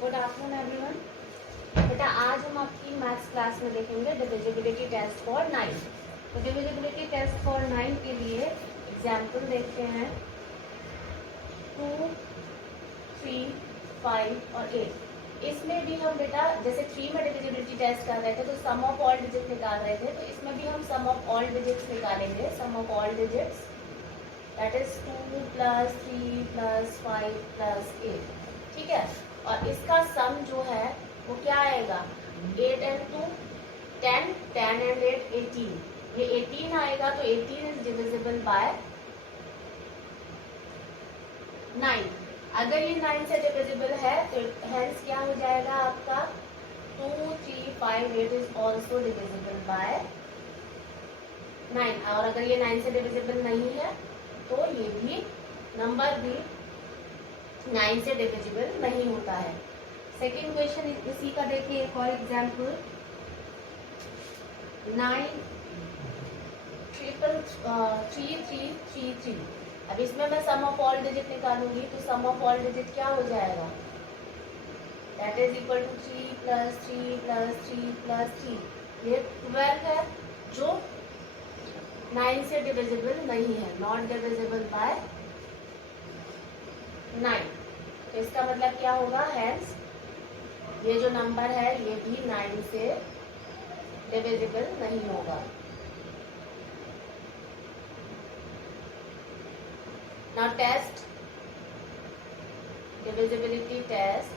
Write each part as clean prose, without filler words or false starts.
Good afternoon everyone. बेटा आज हम आपकी मैथ्स क्लास में देखेंगे डिविजिबिलिटी टेस्ट फॉर 9। तो डिविजिबिलिटी टेस्ट फॉर 9 के लिए एग्जाम्पल देखते हैं 2, 3, 5 और 8। इसमें भी हम बेटा जैसे 3 में डिविजिबिलिटी टेस्ट कर रहे थे तो सम ऑफ ऑल डिजिट निकाल रहे थे, तो इसमें भी हम सम ऑफ ऑल डिजिट्स निकालेंगे। Sum of all digits that is 2 + 3 + 5 + 8। ठीक है, और इसका सम जो है वो क्या आएगा, 8 and 2 10, 10 and 8 18। ये 18 आएगा तो 18 इज डिविजिबल बाय 9। अगर ये 9 से डिविजिबल है तो हेंस क्या हो जाएगा आपका 2, 3, 5, 8 इज ऑल्सो डिविजिबल बाय 9। और अगर ये 9 से डिविजिबल नहीं है तो ये भी नंबर भी 9 से डिविजिबल नहीं होता है। सेकेंड क्वेश्चन इसी का देखिए, एक और एग्जाम्पल 9 3 3 3 3। अब इसमें मैं सम ऑफ ऑल डिजिट निकालूंगी तो सम ऑफ ऑल डिजिट क्या हो जाएगा, दैट इज इक्वल टू 3 + 3 + 3 + 3। ये 12 है जो 9 से डिविजिबल नहीं है, नॉट डिविजिबल बाय 9। तो इसका मतलब क्या होगा, हेंस ये जो नंबर है ये भी 9 से डिविजिबल नहीं होगा। Now test divisibility test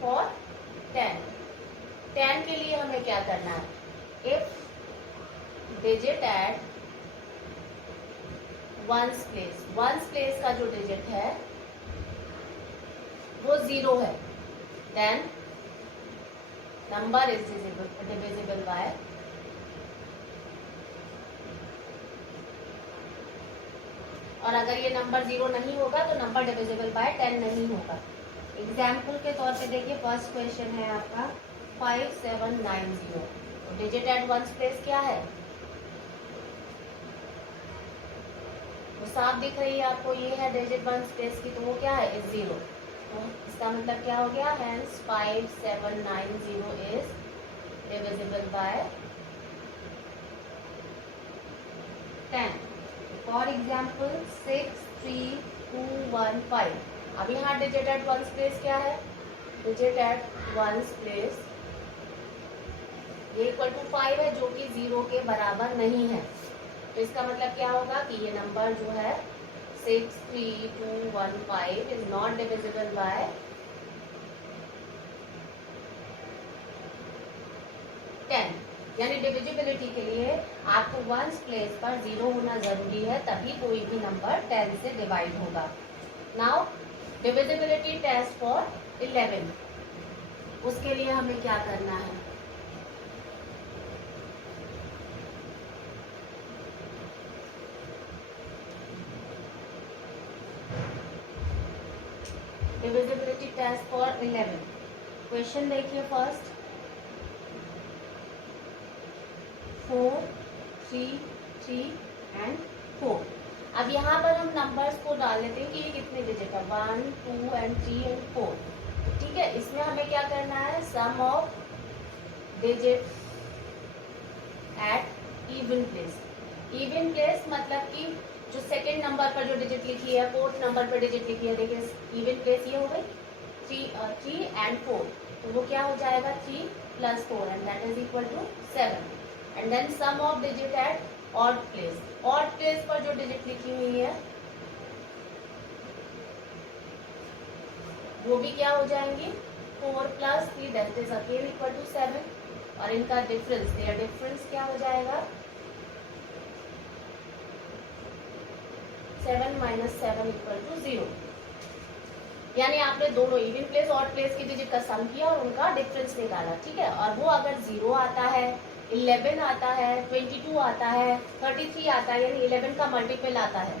for 10। 10 के लिए हमें क्या करना है, if digit at ones place का जो डिजिट है वो 0 है, then number is divisible by 10। और अगर ये नंबर 0 नहीं होगा तो नंबर डिविजिबल बाय 10 नहीं होगा। एग्जाम्पल के तौर पे देखिए, फर्स्ट क्वेश्चन है आपका 5790। तो डिजिट एट वंस प्लेस क्या है, वो साफ दिख रही है आपको, ये है डिजिट वंस प्लेस की, तो वो क्या है, इज 0। तो इसका मतलब क्या हो गया, hence 5790 is divisible by 10। For example 63215। अब यहाँ डिजिट एट वंस प्लेस क्या है, डिजिट एट वंस प्लेस ये इक्वल टू 5 है जो कि 0 के बराबर नहीं है। तो इसका मतलब क्या होगा कि ये नंबर जो है 63215 इज नॉट डिविजिबल बाय 10। यानी डिविजिबिलिटी के लिए आपको वंस प्लेस पर 0 होना जरूरी है, तभी कोई भी नंबर 10 से डिवाइड होगा। नाउ डिविजिबिलिटी टेस्ट फॉर 11, उसके लिए हमें क्या करना है, डिविजिबिलिटी टेस्ट फॉर 11। क्वेश्चन देखिए, फर्स्ट 4, 3, 3 and 4। अब यहाँ पर हम नंबर्स को डाल लेते हैं कि ये कितने डिजिट है, 1, 2 and 3 and 4। ठीक है, इसमें हमें क्या करना है, sum of digit at even place. Even place मतलब कि जो सेकेंड नंबर पर जो डिजिट लिखी है, फोर्थ नंबर पर डिजिट लिखी है, देखिए इवन प्लेस ये हो गई 3 and 4। तो वो क्या हो जाएगा, 3 + 4 and that is equal to 7। And then sum of digit at odd place. Odd place पर जो डिजिट लिखी हुई है वो भी क्या हो जाएंगी, 4 + 3 that is again equal to 7। और इनका डिफरेंस, देयर डिफरेंस क्या हो जाएगा, 7 - 7 = 0। यानी आपने दोनों इवन प्लेस और प्लेस की डिजिट का सम किया और उनका डिफरेंस निकाला। ठीक है, और वो अगर 0 आता है, 11 आता है, 22 आता है, 33 आता है, यानी 11 का मल्टीपल आता है,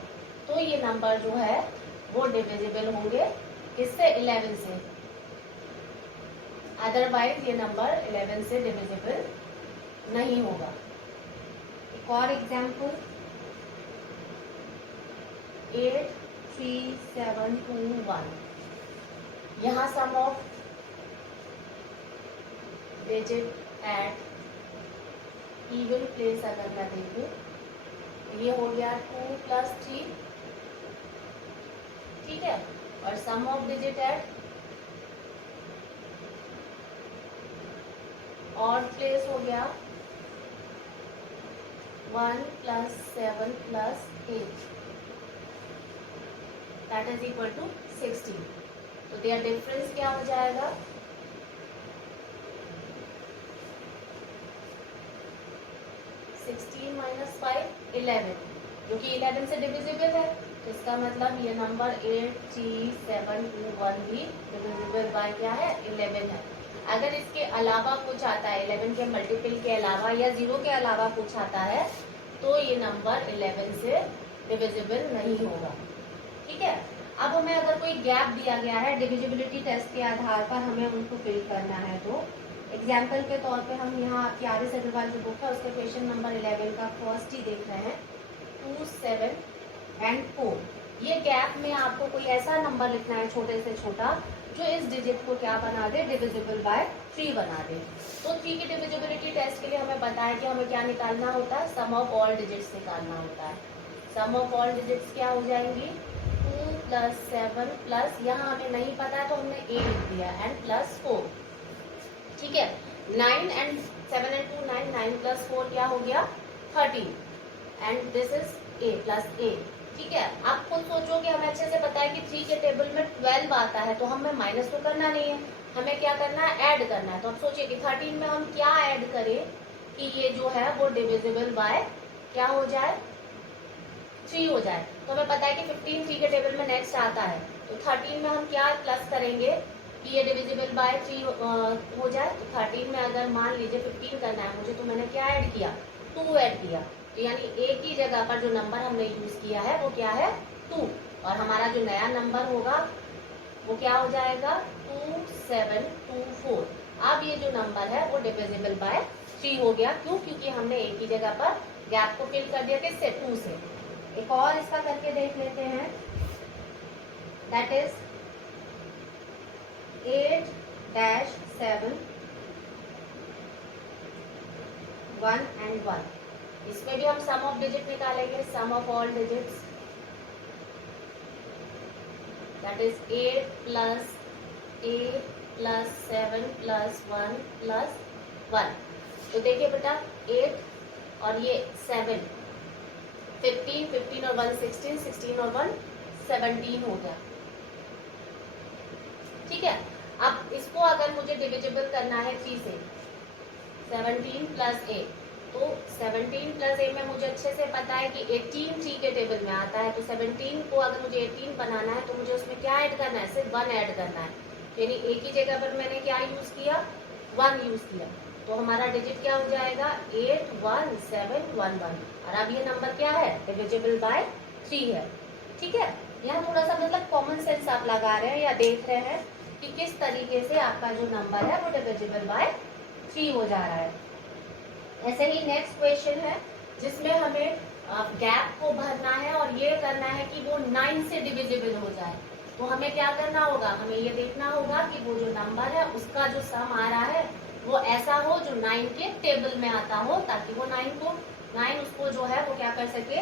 तो ये नंबर जो है वो डिविजिबल होंगे किससे, 11 से। अदरवाइज ये नंबर 11 से डिविजिबल नहीं होगा। एक और एग्जाम्पल 83721। यहाँ sum of digit at even place अगर मैं देखूं, ये हो गया 2 + 3, ठीक है। और sum of digit at odd place हो गया 1 + 7 + 8, दैट इज इक्वल टू 16। तो देयर डिफरेंस क्या हो जाएगा, 16 - 5 11, क्योंकि 11 से डिविजिबल है, तो इसका मतलब ये नंबर 83721 भी डिविजिबल बाय क्या है, 11 है। अगर इसके अलावा कुछ आता है, 11 के मल्टीपल के अलावा या 0 के अलावा कुछ आता है, तो ये नंबर 11 से डिविजिबल नहीं होगा, ठीक है। अब हमें अगर कोई गैप दिया गया है डिविजिबिलिटी टेस्ट के आधार पर, हमें उनको फिल करना है। तो एग्जाम्पल के तौर पे हम यहाँ आपकी RS अग्रवाल जो बुक है उसके क्वेश्चन नंबर 11 का फर्स्ट ही देख रहे हैं, 2, 7 and 4। ये गैप में आपको कोई ऐसा नंबर लिखना है छोटे से छोटा जो इस डिजिट को क्या बना दे, डिविजिबल बाय 3 बना दे। तो 3 की डिविजिबिलिटी टेस्ट के लिए हमें बताया कि हमें क्या निकालना होता है, सम ऑफ ऑल डिजिट्स निकालना होता है। सम ऑफ ऑल डिजिट्स क्या हो जाएंगी, 2 + 7 प्लस, यहाँ हमें नहीं पता है तो हमने 8 लिख दिया, एंड +4, ठीक है। 9 and 7 and 2 9, 9 + 4 क्या हो गया, 13, and this is a + a, ठीक है। आप खुद सोचो कि हमें अच्छे से पता है कि 3 के टेबल में 12 आता है, तो हमें माइनस तो करना नहीं है, हमें क्या करना है, ऐड करना है। तो अब सोचिए कि 13 में हम क्या ऐड करें कि ये जो है वो डिविजिबल बाय क्या हो जाए, 3 हो जाए। तो हमें पता है कि 15 3 के टेबल में नेक्स्ट आता है, तो 13 में हम क्या प्लस करेंगे कि ये डिविजिबल बाय 3 हो जाए। तो 13 में अगर मान लीजिए 15 करना है मुझे, तो मैंने क्या ऐड किया, 2 ऐड किया। तो यानी एक ही जगह पर जो नंबर हमने यूज किया है वो क्या है, 2, और हमारा जो नया नंबर होगा वो क्या हो जाएगा, 2724। अब ये जो नंबर है वो डिविजिबल बाय 3 हो गया। क्यों, क्योंकि हमने एक ही जगह पर गैप को फिल कर दिया, किससे, 2 से। एक और इसका करके देख लेते हैं, दैट इज 8-7 1 and 1। इसमें भी हम सम ऑफ डिजिट निकालेंगे, sum of all digits, that is 8 + 8 + 7 + 1 + 1। तो देखिए बेटा 8 और ये 7, 15, 15 और 1 16, 16 और 1 17 हो गया, ठीक है। अब इसको अगर मुझे डिविजिबल करना है 3 से, 17 + a, तो 17 + a में मुझे अच्छे से पता है कि 18 3 के टेबल में आता है। तो 17 को अगर मुझे 18 बनाना है तो मुझे उसमें क्या ऐड करना है, सिर्फ 1 ऐड करना है। यानी एक ही जगह पर मैंने क्या यूज किया, 1 यूज किया। तो हमारा डिजिट क्या हो जाएगा, 81711। और अब ये नंबर क्या है, डिविजिबल बाय 3 है, ठीक है। यहाँ थोड़ा सा मतलब कॉमन सेंस आप लगा रहे हैं या देख रहे हैं कि किस तरीके से आपका जो नंबर है वो डिविजिबल बाय 3 हो जा रहा है। ऐसे ही नेक्स्ट क्वेश्चन है जिसमें हमें गैप को भरना है और ये करना है कि वो 9 से डिविजिबल हो जाए। तो हमें क्या करना होगा, हमें ये देखना होगा कि वो जो नंबर है उसका जो सम आ रहा है वो ऐसा हो जो 9 के टेबल में आता हो, ताकि वो 9 उसको जो है वो क्या कर सके,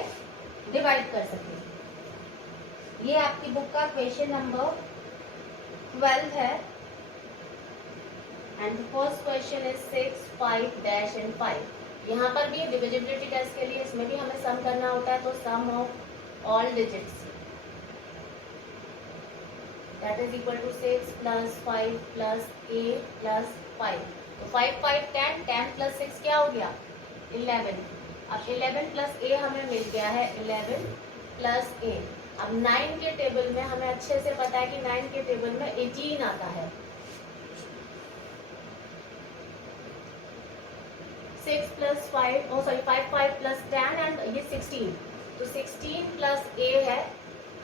डिवाइड कर सके। ये आपकी बुक का क्वेश्चन नंबर 12 है, and first question is 6, 5 and 5। यहाँ पर भी डिविजिबिलिटी टेस्ट के लिए इसमें भी हमें सम करना होता है। तो sum of all digits that is equal to 6 + 5 + a + 5। तो 5 5 10, 10 + 6 क्या हो गया, 11। अब 11 + a हमें मिल गया है 11 + a। अब 9 के टेबल में हमें अच्छे से पता है कि 9 के टेबल में 18 आता है। 5 5 + 10 एंड ये 16। तो 16 + a है।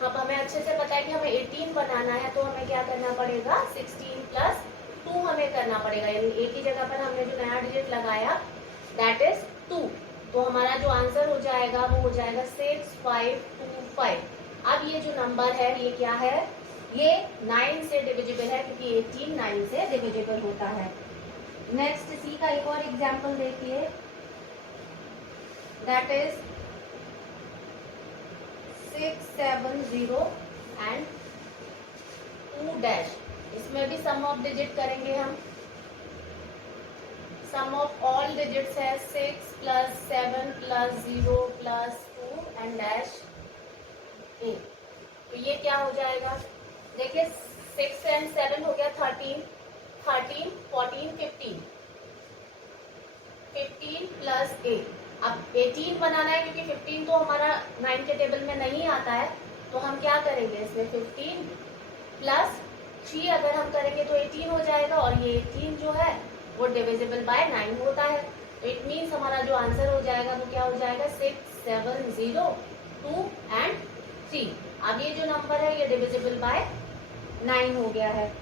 अब हमें अच्छे से पता है कि हमें 18 बनाना है, तो हमें क्या करना पड़ेगा, 16 + 2 हमें करना पड़ेगा। यानी एक ही जगह पर हमने जो नया डिजिट लगाया दैट इज 2। तो हमारा जो आंसर हो जाएगा वो हो जाएगा 6525। अब ये जो नंबर है ये क्या है, ये 9 से डिविजिबल है क्योंकि 18 9 से डिविजिबल होता है। नेक्स्ट सी का एक और एग्जाम्पल देखिए, दैट इज 670 एंड 2 डैश। इसमें भी सम ऑफ डिजिट करेंगे हम। सम ऑफ ऑल डिजिट्स है 6 plus 7 plus 0 plus 2 and dash 8। तो ये क्या हो जाएगा, देखिए 6 एंड 7 हो गया 13, 13 14 15, 15 प्लस 8। अब 18 बनाना है क्योंकि 15 तो हमारा 9 के टेबल में नहीं आता है, तो हम क्या करेंगे इसमें 15 प्लस 3 अगर हम करेंगे तो 18 हो जाएगा, और ये 18 जो है वो डिविजिबल बाय 9 होता है। तो इट मीन्स हमारा जो आंसर हो जाएगा वो क्या हो जाएगा 6 7 0 2 एंड 3। अब ये जो नंबर है ये डिविजिबल बाय 9 हो गया है।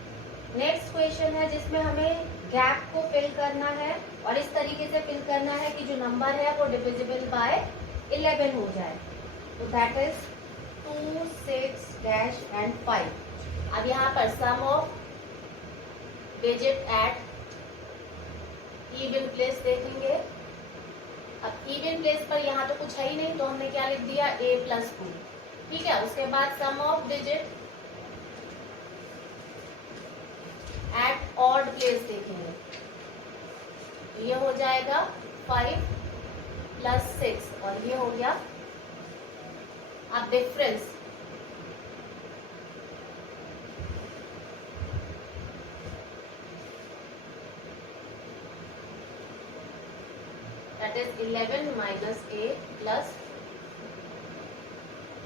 नेक्स्ट क्वेश्चन है जिसमें हमें गैप को फिल करना है, और इस तरीके से फिल करना है कि जो नंबर है वो डिविजिबल बाय 11 हो जाए। तो दैट इज 2 6 डैश एंड 5। अब यहाँ पर sum of digit at even place देखेंगे। अब इवन प्लेस पर यहाँ तो कुछ है ही नहीं, तो हमने क्या लिख दिया a प्लस 2, ठीक है। उसके बाद sum of digit at odd place देखेंगे, ये हो जाएगा 5 प्लस 6, और ये हो गया अब difference. That is 11 minus a plus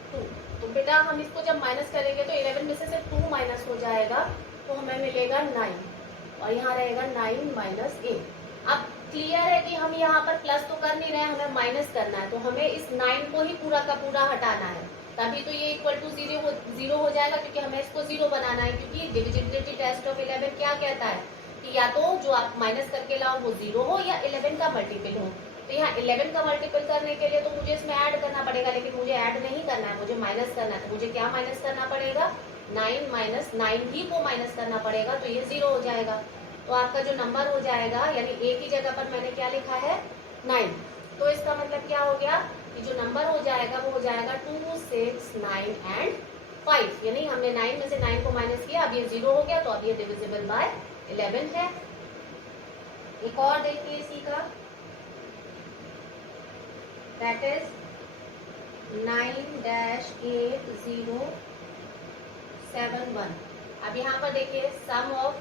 2। तो बेटा हम इसको जब माइनस करेंगे तो 11 में से सिर्फ 2 माइनस हो जाएगा, तो हमें मिलेगा 9, और यहाँ रहेगा 9 माइनस a। अब क्लियर है कि हम यहाँ पर प्लस तो कर नहीं रहे हैं, हमें माइनस करना है, तो हमें इस 9 को ही पूरा का पूरा हटाना है, तभी तो ये इक्वल टू 0 हो जाएगा, क्योंकि हमें इसको 0 बनाना है। क्योंकि डिविजिबिलिटी टेस्ट ऑफ 11 क्या कहता है कि या तो जो आप माइनस करके लाओ वो 0 हो या 11 का मल्टीपल हो। तो यहाँ 11 का मल्टीपल करने के लिए तो मुझे इसमें ऐड करना पड़ेगा, लेकिन मुझे ऐड नहीं करना है, मुझे माइनस करना है। तो मुझे क्या माइनस करना पड़ेगा 9 माइनस 9 ही को माइनस करना पड़ेगा, तो ये 0 हो जाएगा। तो आपका जो नंबर हो जाएगा, यानी a की जगह पर मैंने क्या लिखा है 9, तो इसका मतलब क्या हो गया कि जो नंबर हो जाएगा वो हो जाएगा 2 6 9 एंड 5। यानी हमने 9 में से 9 को माइनस किया, अब ये 0 हो गया, तो अब ये डिविजिबल बाय 11 है। एक और देखिए इसी का, दैट इज 9-8-0-7-1। अब यहाँ पर देखिए sum of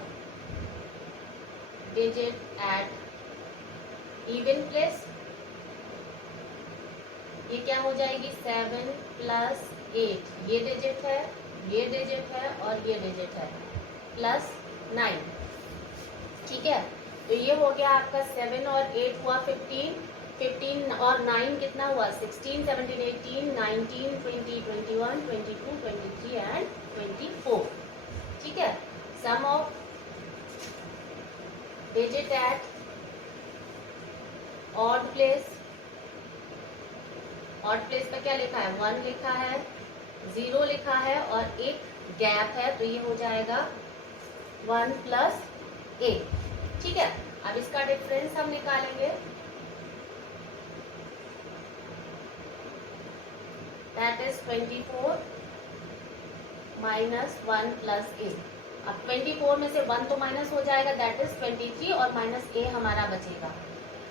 digit at even place, ये क्या हो जाएगी 7 प्लस 8, ये डिजिट है, ये डिजिट है और ये डिजिट है, प्लस 9, ठीक है। तो ये हो गया आपका 7 और 8 हुआ 15, 15 और 9 कितना हुआ 16 17 18 19 20 21 22 23 एंड 24, ठीक है। Sum of digit at odd place, odd place पे क्या लिखा है 1 लिखा है, 0 लिखा है और एक गैप है, तो ये हो जाएगा 1 प्लस 8, ठीक है। अब इसका डिफरेंस हम निकालेंगे, दैट इज 24 माइनस 1 प्लस 8। अब 24 में से 1 तो माइनस हो जाएगा, दैट इज 23 और माइनस a हमारा बचेगा।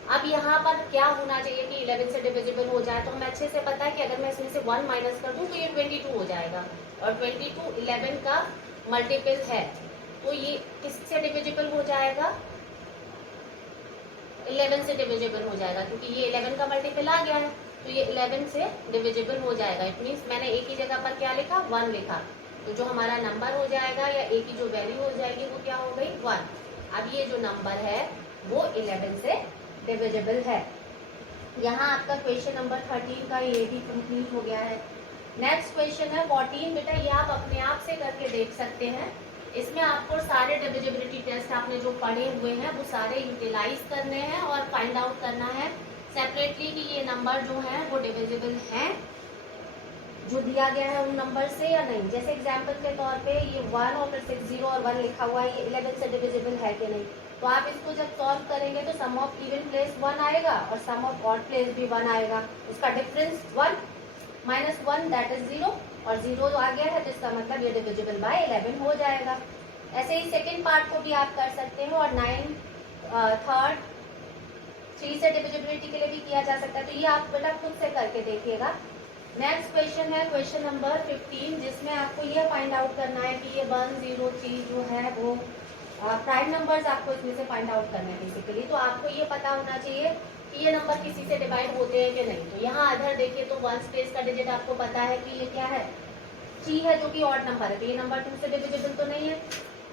अब यहाँ पर क्या होना चाहिए कि 11 से डिविजिबल हो जाए, तो हमें अच्छे से पता है कि अगर मैं इसमें से 1 माइनस कर दूं तो ये 22 हो जाएगा, और 22 11 का मल्टीपल है, तो ये किससे डिविजिबल हो जाएगा 11 से डिविजिबल हो जाएगा, क्योंकि ये 11 का मल्टीपल आ गया है, तो ये 11 से डिविजिबल हो जाएगा। इट मीन्स मैंने a की जगह पर क्या लिखा 1 लिखा, तो जो हमारा नंबर हो जाएगा या a की जो वैल्यू हो जाएगी वो क्या हो गई 1। अब ये जो नंबर है वो 11 से डिविजिबल है। यहाँ आपका क्वेश्चन नंबर 13 का ये भी कंप्लीट हो गया है। नेक्स्ट क्वेश्चन है 14। बेटा ये आप अपने आप से करके देख सकते हैं, इसमें आपको सारे डिविजिबिलिटी टेस्ट आपने जो पढ़े हुए हैं वो सारे यूटिलाइज करने हैं और फाइंड आउट करना है सेपरेटली कि ये नंबर जो है वो डिविजिबल हैं जो दिया गया है उन नंबर से या नहीं। जैसे एग्जाम्पल के तौर पे ये 1 और फिर 6 0 और 1 लिखा हुआ है, ये 11 से डिविजिबल है कि नहीं। तो आप इसको जब सॉल्व करेंगे तो सम ऑफ इवन प्लेस 1 आएगा और सम ऑफ ऑड प्लेस भी 1 आएगा। उसका डिफरेंस 1 माइनस 1 दैट इज 0 और 0 आ गया है तो इसका मतलब ये डिविजिबल बाय 11 हो जाएगा। ऐसे ही सेकेंड पार्ट को भी आप कर सकते हो और 9 थर्ड 3 से डिविजिबिलिटी के लिए भी किया जा सकता है। तो ये आप बेटा खुद से करके देखिएगा। नेक्स्ट क्वेश्चन है क्वेश्चन नंबर 15, जिसमें आपको ये फाइंड आउट करना है कि ये 1 0 3 जो है वो प्राइम नंबर्स आपको इसमें से फाइंड आउट करना है बेसिकली। तो आपको ये पता होना चाहिए कि ये नंबर किसी से डिवाइड होते हैं कि नहीं। तो यहाँ अदर देखिए तो 1 स्पेस का डिजिट आपको पता है कि ये क्या है, 3 है जो कि ऑड नंबर है, तो ये नंबर 2 से डिविजिबल तो नहीं है।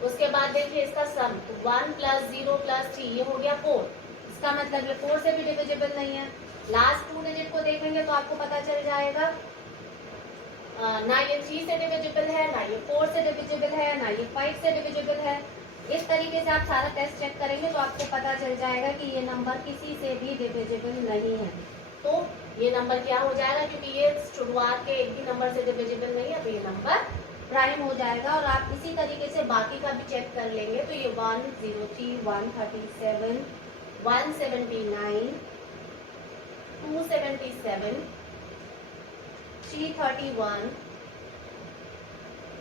उसके बाद देखिए इसका सम, तो 1 + 0 + 3 ये हो गया 4, इसका मतलब ये 4 से भी डिविजिबल नहीं है। लास्ट 2 डिजिट को देखेंगे तो आपको पता चल जाएगा ना ये 3 से डिविजिबल है, ना ये 4 से डिविजिबल है, ना ये 5 से डिविजिबल है। इस तरीके से आप सारा टेस्ट चेक करेंगे तो आपको पता चल जाएगा कि ये नंबर किसी से भी डिविजिबल नहीं है। तो ये नंबर क्या हो जाएगा, क्योंकि ये शुरुआत के एक भी नंबर से डिविजिबल नहीं है तो ये नंबर प्राइम हो जाएगा। और आप इसी तरीके से बाकी का भी चेक कर लेंगे तो ये 103 137 179 277 331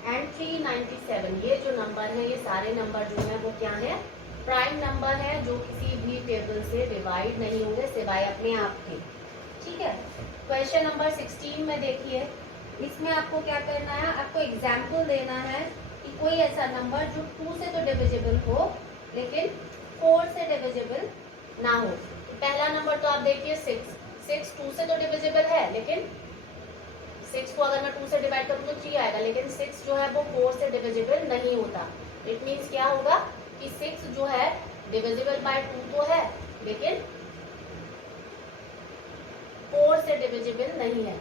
एंड 397, ये जो नंबर है ये सारे नंबर जो है वो क्या है, प्राइम नंबर है, जो किसी भी टेबल से डिवाइड नहीं होंगे सिवाय अपने आप के। ठीक है, क्वेश्चन नंबर 16 में देखिए, इसमें आपको क्या करना है, आपको एग्जाम्पल देना है कि कोई ऐसा नंबर जो 2 से तो डिविजिबल हो लेकिन 4 से डिविजिबल ना हो। तो पहला नंबर तो आप देखिए 6 2 से तो डिविजिबल है, लेकिन 6 को अगर मैं 2 से डिवाइड करूँ तो 3 आएगा, लेकिन 6 जो है वो 4 से डिविजिबल नहीं होता। इट मीन्स क्या होगा कि 6 जो है डिविजिबल बाय 2 तो है, लेकिन 4 से डिविजिबल नहीं है।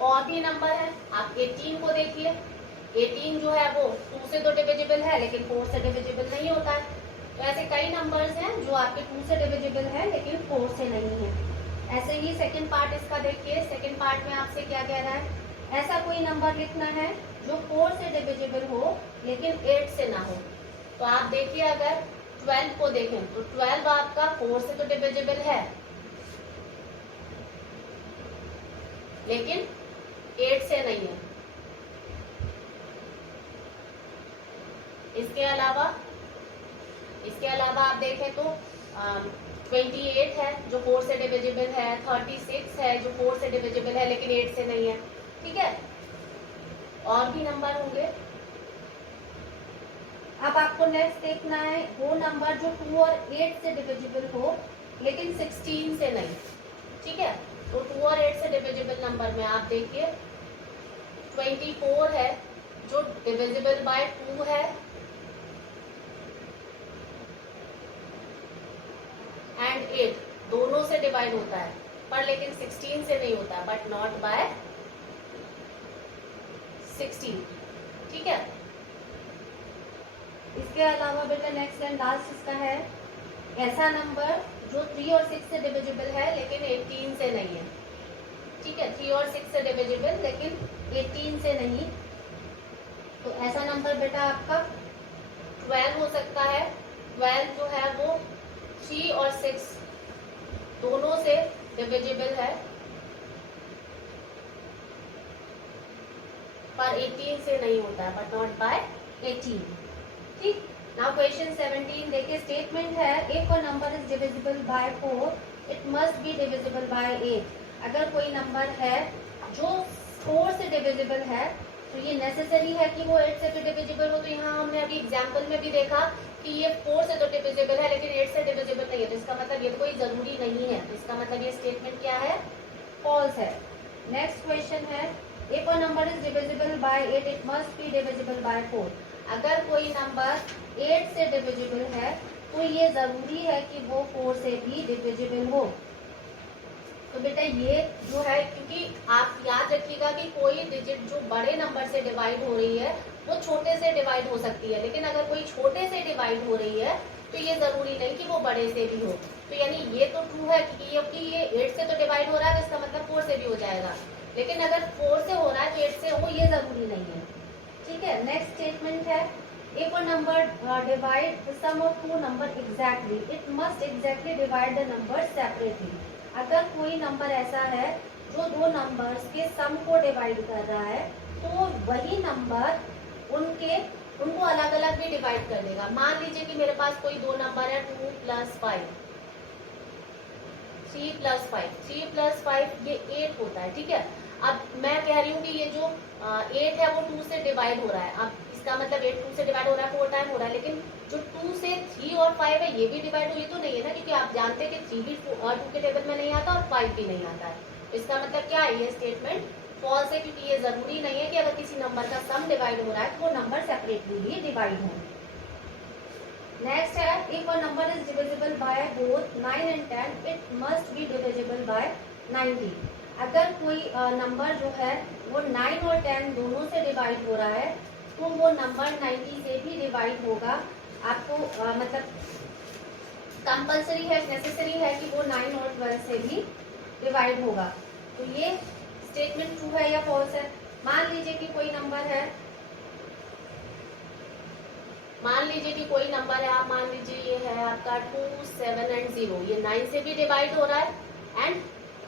और भी नंबर है, आप 18 को देखिए, 18 जो है वो 2 से तो डिविजिबल है लेकिन 4 से डिविजिबल नहीं होता है। तो ऐसे कई नंबर्स हैं जो आपके 2 से डिविजिबल है लेकिन 4 से नहीं है। ऐसे ही सेकंड पार्ट इसका देखिए, सेकंड पार्ट में आपसे क्या कह रहा है, ऐसा कोई नंबर लिखना है जो 4 से डिविजिबल हो लेकिन 8 से ना हो। तो आप देखिए अगर 12 को देखें तो 12 आपका 4 से तो डिविजिबल है लेकिन 8 से नहीं है। इसके अलावा आप देखें तो 28 है जो 4 से डिविजिबल है, 36 है जो 4 से डिविजिबल है लेकिन 8 से नहीं है। ठीक है, और भी नंबर होंगे। अब आपको नेक्स्ट देखना है वो नंबर जो 2 और 8 से डिविजिबल हो लेकिन 16 से नहीं। ठीक है, तो 2 और 8 से डिविजिबल नंबर में आप देखिए 24 है जो डिविजिबल बाय 2 है एंड 8 दोनों से डिवाइड होता है पर लेकिन 16 से नहीं होता, बट नॉट बाय 16। ठीक है, इसके अलावा बेटा नेक्स्ट एंड लास्ट इसका है ऐसा नंबर जो 3 और 6 से डिविजिबल है लेकिन 18 से नहीं है। ठीक है, 3 और 6 से डिविजिबल लेकिन 18 से नहीं। तो ऐसा नंबर बेटा आपका 12 हो सकता है। 12 जो है वो 3 और 6 दोनों से डिविजिबल है पर 18 से नहीं होता है, बट नॉट बाय 18। ठीक, नाउ क्वेश्चन 17 देखिए, स्टेटमेंट है if a number is divisible by 4 it must be divisible by 8। अगर कोई नंबर है जो 4 से डिविजिबल है तो ये नेसेसरी है कि वो 8 से भी डिविजिबल हो। तो यहाँ हमने अभी एग्जाम्पल में भी देखा कि ये 4 से तो डिविजिबल है लेकिन 8 से डिविजिबल नहीं है, तो इसका मतलब ये तो कोई जरूरी नहीं है। तो इसका मतलब ये स्टेटमेंट क्या है, फॉल्स है। नेक्स्ट क्वेश्चन है if a number is divisible bye 8 it must be divisible by 4। अगर कोई नंबर 8 से डिविजिबल है तो ये जरूरी है कि वो 4 से भी डिविजिबल हो। तो बेटा ये जो है, क्योंकि आप याद रखिएगा कि कोई डिजिट जो बड़े नंबर से डिवाइड हो रही है वो छोटे से डिवाइड हो सकती है, लेकिन अगर कोई छोटे से डिवाइड हो रही है तो ये जरूरी नहीं कि वो बड़े से भी हो। तो यानी ये तो ट्रू है क्योंकि ये 8 से तो डिवाइड हो रहा है, तो इसका मतलब 4 से भी हो जाएगा। लेकिन अगर 4 से हो रहा है तो 8 से हो, ये जरूरी नहीं है। ठीक है, नेक्स्ट स्टेटमेंट है, if a number divide the sum of two number exactly, it must exactly divide the number separately. अगर कोई नंबर ऐसा है जो दो नंबर्स के सम को डिवाइड कर रहा है, तो वही नंबर उनको अलग अलग भी डिवाइड कर देगा। मान लीजिए कि मेरे पास कोई दो नंबर है 2 + 5, 3 + 5, 3 + 5 ये 8 होता है। ठीक है, अब मैं कह रही हूँ कि ये जो 8 है वो 2 से डिवाइड हो रहा है। अब इसका मतलब 8 2 से डिवाइड हो रहा है, 4 टाइम हो रहा है, लेकिन जो 2 से 3 और 5 है ये भी डिवाइड हो, ये तो नहीं है ना, क्योंकि आप जानते हैं कि 3 भी 2 के टेबल में नहीं आता और 5 भी नहीं आता है। इसका मतलब क्या है, ये स्टेटमेंट फॉल्स है, क्योंकि ये जरूरी नहीं है कि अगर किसी नंबर का सम डिवाइड हो रहा है तो वो नंबर सेपरेटली ही डिवाइड हो। नेक्स्ट है, if a number is divisible by both 9 and 10, it must be divisible by 90। अगर कोई नंबर जो है वो 9 और 10 दोनों से डिवाइड हो रहा है, तो वो नंबर 90 से भी डिवाइड होगा। आपको मतलब कंपल्सरी है, नेसेसरी है कि वो 9 और 12 से भी डिवाइड होगा। तो ये स्टेटमेंट ट्रू है या फॉल्स है। मान लीजिए कि कोई नंबर है, आप मान लीजिए ये है आपका 2, 7 and 0, ये 9 से भी डिवाइड हो रहा है एंड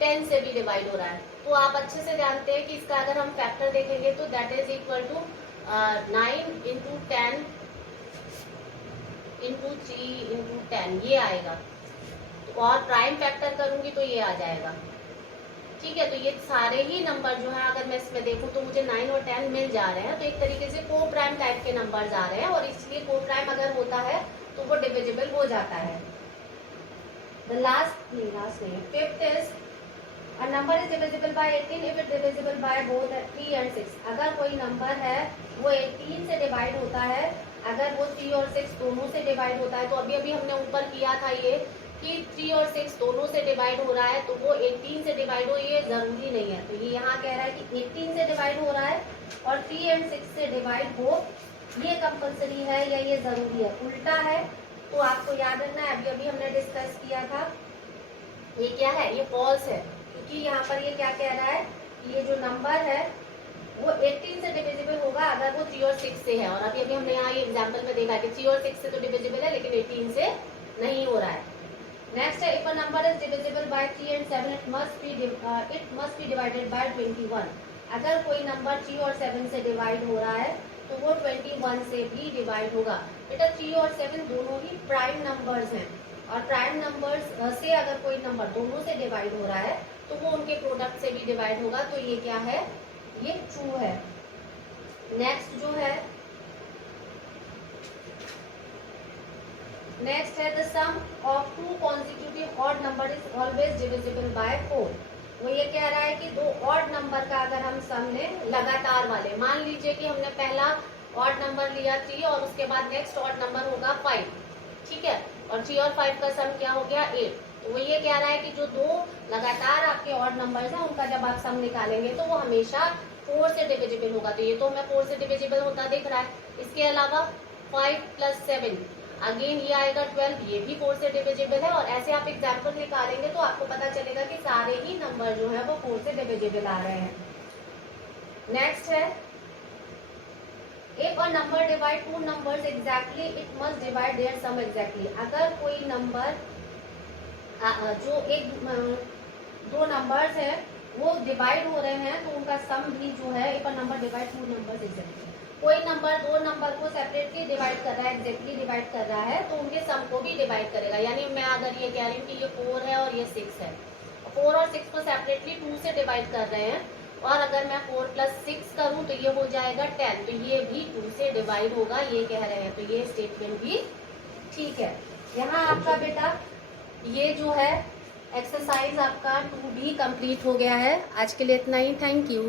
10 से भी डिवाइड हो रहा है। तो आप अच्छे से जानते हैं कि इसका अगर हम फैक्टर देखेंगे तो दैट इज इक्वल टू 9 × 10 × 3 × 10 ये आएगा। तो और प्राइम फैक्टर करूंगी तो ये आ जाएगा। ठीक है, तो ये सारे ही नंबर जो है अगर मैं इसमें देखूं तो मुझे 9 और 10 मिल जा रहे हैं, तो एक तरीके से को प्राइम टाइप के नंबर्स आ रहे हैं, और इसलिए को प्राइम अगर होता है तो वो डिविजिबल हो जाता है। द लास्ट नहीं, fifth is a number is divisible bye 18 if it divisible by both 3 and 6। अगर कोई नंबर है वो 18 से डिवाइड होता है, अगर वो 3 और 6 दोनों से डिवाइड होता है, तो अभी अभी हमने ऊपर किया था ये कि 3 और 6 दोनों से डिवाइड हो रहा है, तो वो 18 से डिवाइड हो, ये जरूरी नहीं है। तो ये यहाँ कह रहा है कि 18 से डिवाइड हो रहा है और 3 and 6 से डिवाइड हो, ये कंपलसरी है या ये जरूरी है। उल्टा है तो आपको याद रखना है, अभी अभी हमने डिस्कस किया था, ये क्या है, ये फॉल्स है, क्योंकि यहाँ पर ये क्या कह रहा है, ये जो नंबर है वो 18 से डिविजिबल होगा अगर वो 3 और 6 से है। और अभी अभी हमने यहाँ ये एग्जाम्पल में देखा कि 3 और 6 से तो डिविजिबल है, लेकिन 18 से नहीं हो रहा है। नेक्स्ट है, if a number is divisible bye 3 and 7, it must be divided by 21। अगर कोई नंबर 3 और 7 से डिवाइड हो रहा है तो वो 21 से भी डिवाइड होगा। बेटा 3 और 7 दोनों ही प्राइम नंबर्स हैं, और प्राइम नंबर्स से अगर कोई नंबर दोनों से डिवाइड हो रहा है तो वो उनके प्रोडक्ट से भी डिवाइड होगा। तो ये क्या है, ये ट्रू है। नेक्स्ट जो है, नेक्स्ट है the sum of two consecutive odd number is always divisible by 4। वो ये कह रहा है कि दो ऑड नंबर का अगर हम सम लें लगातार वाले, मान लीजिए कि हमने पहला ऑड नंबर लिया 3 और उसके बाद नेक्स्ट ऑड नंबर होगा 5, ठीक है, और 3 और 5 का सम क्या हो गया 8। तो वो ये कह रहा है कि जो दो लगातार आपके ऑड नंबर्स हैं उनका जब आप सम निकालेंगे तो वो हमेशा 4 से डिविजिबल होगा। तो ये तो हमें 4 से डिविजिबल होता दिख रहा है। इसके अलावा 5 + 7 अगेन ये आएगा 12, ये भी 4 से डिविजिबल है। और ऐसे आप एग्जाम्पल निकालेंगे तो आपको पता चलेगा कि सारे ही नंबर जो है वो 4 से डिविजिबल आ रहे हैं। नेक्स्ट है, if a number divide two numbers exactly it must divide their sum exactly. अगर कोई नंबर जो एक दो नंबर्स है वो डिवाइड हो रहे हैं तो उनका सम भी जो है, if a number divide two numbers exactly, कोई नंबर दो नंबर को सेपरेटली डिवाइड कर रहा है, एग्जैक्टली डिवाइड कर रहा है, तो उनके सम को भी डिवाइड करेगा। यानी मैं अगर ये कह रही हूँ कि ये 4 है और ये 6 है, 4 और 6 को सेपरेटली 2 से डिवाइड कर रहे हैं, और अगर मैं 4 + 6 करूँ तो ये हो जाएगा 10, तो ये भी 2 से डिवाइड होगा, ये कह रहे हैं। तो ये स्टेटमेंट भी ठीक है। यहाँ आपका बेटा ये जो है एक्सरसाइज आपका 2 भी कंप्लीट हो गया है। आज के लिए इतना ही, थैंक यू।